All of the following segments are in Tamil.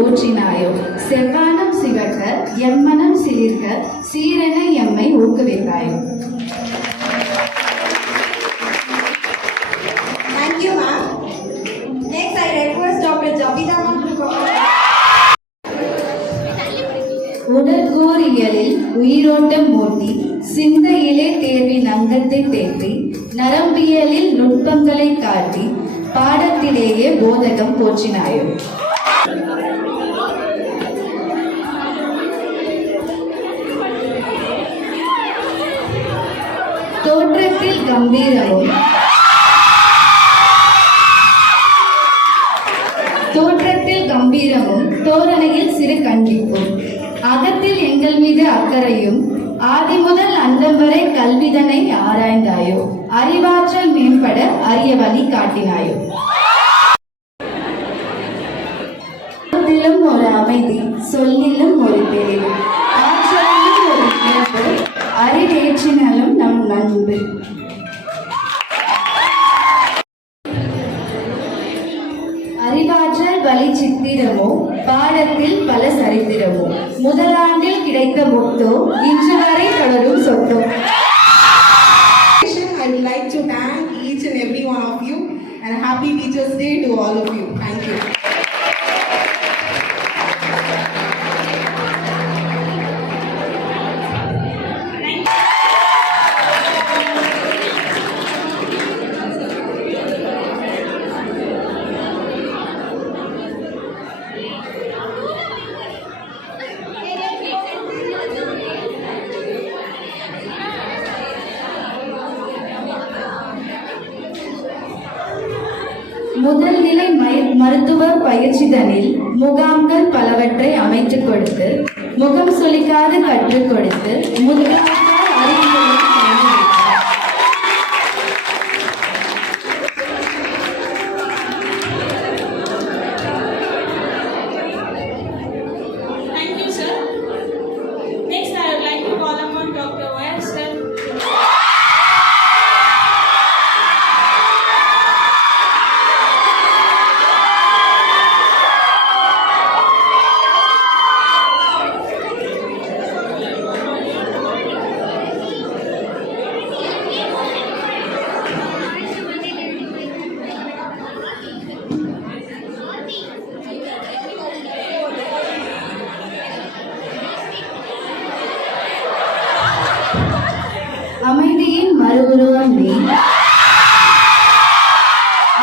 ஊற்றினாயோ. செவ்வானம் சிவக்க எம்மனம் சிலிர்க்க சீரென எம்மை ஊக்குவித்தாயோ. Thank you, ma'am. Next, I request Dr. Jabita ma'am to come. உடற்கூறியலில் உயிரோட்டம் மூட்டி சிந்தையிலே தேர்வின் அங்கத்தை தேற்றி நரம்பியலில் நுட்பங்களை காட்டி பாடத்திலேயே போதகம் போற்றினாயோ. தோற்றத்தில் கம்பீரமும் தோரணையில் சிறு கண்டிப்பும் அகத்தில் எங்கள் மீது அக்கறையும் ஆதி முதல் அந்தம் வரை கல்விதனை ஆராய்ந்தாயோ. அறிவாற்றல் மேம்பட அரிய வழி காட்டினாயோ. ஒரு அமைதி, சொல்லிலும் ஒரு தெளிவு, ஆற்றலிலும் ஒரு இயல்பு, அறிவேற்றினாலும் நம் நண்பு. அறிவாற்றல் வழி சித்திரமோ பாடத்தில் பல சரித்திரமோ முதலாண்டில் கிடைத்த முத்தோ இன்று வரை தொடரும் சொத்தோ. I would like to thank each and every one of you and happy Teachers Day to all of you. Thank you. முதல் நிலை மருத்துவ பயிற்சிதனில் முகாம்கள் பலவற்றை அமைத்துக் கொடுத்து முகம் சொலிக்காது கற்றுக் கொடுத்து முதலாக அறிவுகளை Thank you, sir. Next, I would like to call upon Dr. Y.S. sir. அமைதியின் மறுஉருவம் நீ,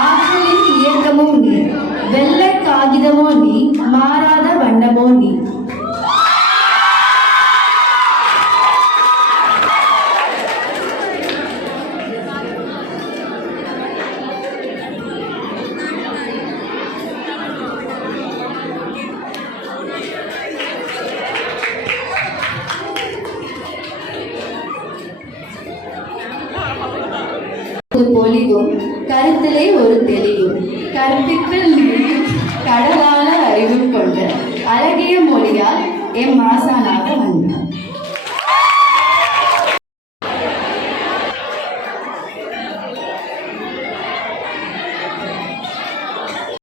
ஆற்றலின் இயக்கமும் நீ, வெள்ளை காகிதமோ நீ, மாறாத வண்ணமோ நீ. பொலிவும் கருத்திலே ஒரு தெளிவும் கற்பித்தல் நெறியும் கடலான அறிவும் கொண்ட அழகிய மொழியால் எம் ஆசானாக வந்தார்.